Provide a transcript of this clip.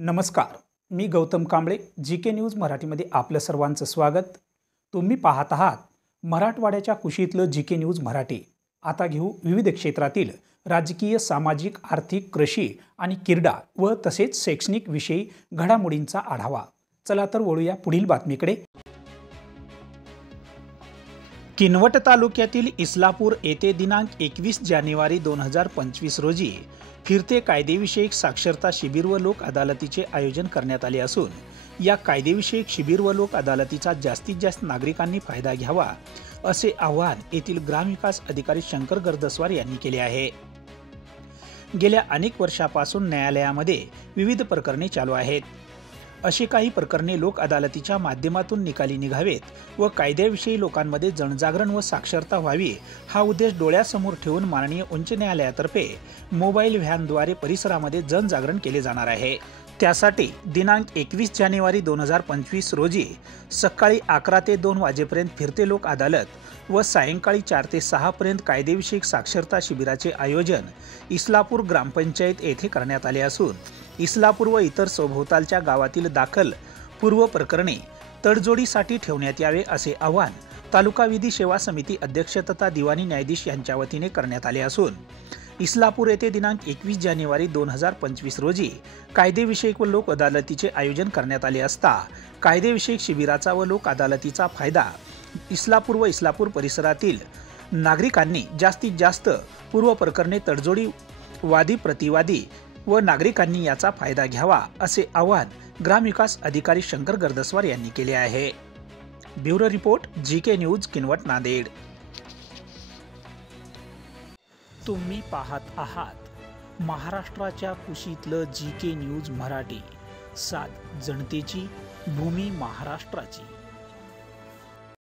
नमस्कार, मी Gautam Kamble. GK. News मराठीमध्ये आपलं सर्वांचं स्वागत. तुम्ही पाहत आहात मराठवाड्याच्या कुशीतलं जी.के. न्यूज मराठी. आता घेऊ विविध क्षेत्रातील राजकीय, सामाजिक, आर्थिक, कृषी आणि क्रीडा व तसेच शैक्षणिक विषयी घडामोडींचा आढावा. चला तर वळूया पुढील बातमीकडे. किनवट तालुक्यातील इस्लापूर येथे दिनांक 21 जानेवारी 2025 रोजी फिरते कायदेविषयक साक्षरता शिबिर व लोक अदालतीचे आयोजन करण्यात आले असून या कायदेविषयक शिबिर व लोक अदालतीचा जास्तीत जास्त नागरिकांनी फायदा घ्यावा असे आवाहन येथील ग्रामविकास अधिकारी शंकर गर्दस्वार यांनी केले आहे. गेल्या अनेक वर्षापासून न्यायालयामध्ये विविध प्रकरणे चालू आहेत. अशी काही प्रकरणे लोक अदालतीच्या माध्यमातून निकाली निघावेत व कायद्याविषयी लोकांमध्ये जनजागरण व साक्षरता व्हावी हा उद्देश डोळ्यासमोर ठेवून माननीय उच्च न्यायालयातर्फे मोबाईल व्हॅनद्वारे परिसरामध्ये जनजागरण केले जाणार आहे. त्यासाठी दिनांक 21 जानेवारी 2025 रोजी सकाळी 11 ते 2 वाजेपर्यंत फिरते लोक अदालत व सायंकाळी 4 ते 6 पर्यंत कायदेविषयक साक्षरता शिबिराचे आयोजन इस्लापूर ग्रामपंचायत येथे करण्यात आले असून इस्लापूर व इतर सभोवतालच्या गावातील दाखल पूर्व प्रकरणे तडजोडीसाठी ठेवण्यात यावे असे आवाहन तालुका विधी सेवा समिती अध्यक्ष तथा दिवाणी न्यायाधीश यांच्या वतीने करण्यात आले असून इस्लापूर येथे दिनांक 21 जानेवारी 2025 रोजी कायदेविषयक व लोक अदालतीचे आयोजन करण्यात आले असता कायदेविषयक शिबिराचा व लोक अदालतीचा फायदा इस्लापूर व इस्लापूर परिसरातील नागरिकांनी जास्तीत जास्त पूर्व प्रकरणे तडजोडी वादी प्रतिवादी व नागरिकांनी याचा फायदा घ्यावा असे आवाहन ग्रामविकास अधिकारी शंकर गर्दस्वार यांनी केले आहे. Bureau report, GK. News, Kinwat, Nanded. तुम्ही पाहत आहात महाराष्ट्राच्या कुशीतलं जी.के. न्यूज मराठी. सात जनतेची, भूमी महाराष्ट्राची.